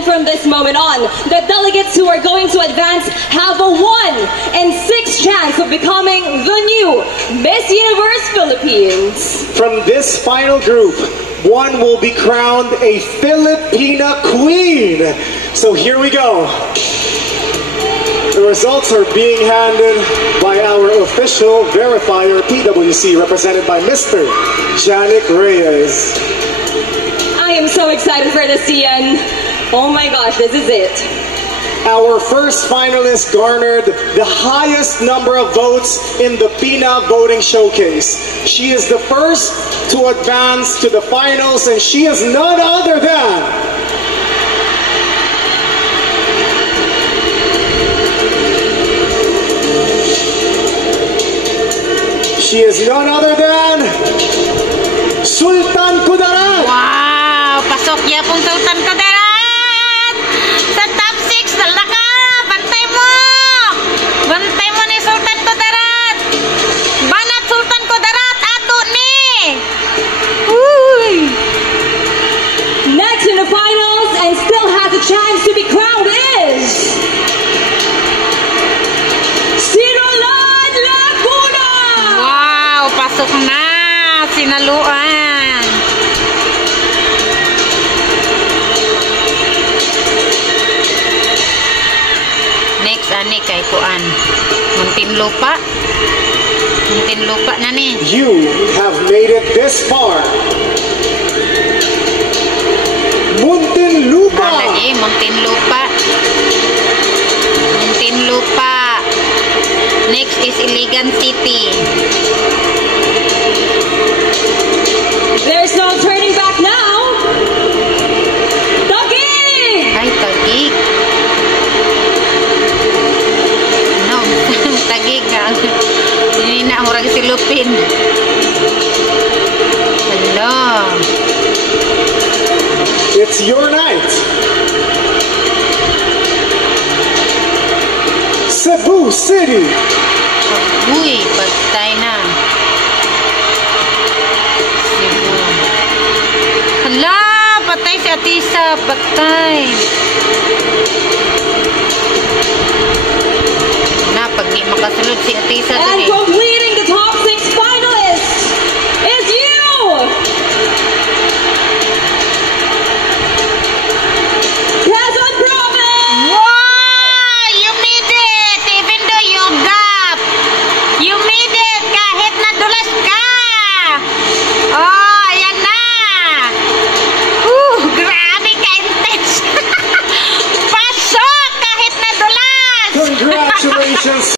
And from this moment on, the delegates who are going to advance have a 1 in 6 chance of becoming the new Miss Universe Philippines. From this final group, one will be crowned a Filipina Queen. So here we go. The results are being handed by our official verifier, PWC, represented by Mr. Janik Reyes. I am so excited for this, Ian. Oh my gosh, this is it. Our first finalist garnered the highest number of votes in the PINA voting showcase. She is the first to advance to the finals, and she is none other than... She is none other than Sultan Kudarat. Wow! Pasok niya pong Sultan Kudarat! Sa top 6, dala ka! Bantay mo! Bantay mo ni Sultan Kudarat! Banat Sultan Kudarat! Ato ni! Uy! Next in the finals and still has a chance to be crowned is... Sirolan Laguna! Wow! Pasok na! Sinaluan! Next, ani kay Kuan. Muntinlupa. Muntinlupa na ni. You have made it this far. Muntinlupa! Lagi, Muntinlupa. Muntinlupa. Next is Iligan City. There's no turning back now. Taguig! Ay, Taguig. No, Taguig ka. Hindi na murag silupin. Hello. It's your night. Cebu City. Uy, patay na. Cebu. Hala, patay si Atisa. Patay. Na, pag di makasulod si Atisa And dun eh. completing the top 6 finalists is you! Quezon Province! Wow! You made it! Even though you gap! You made it! Kahit nadulas ka! Oh, ayan na! Grabe ka intense! Pasok! Kahit nadulas! Congratulations.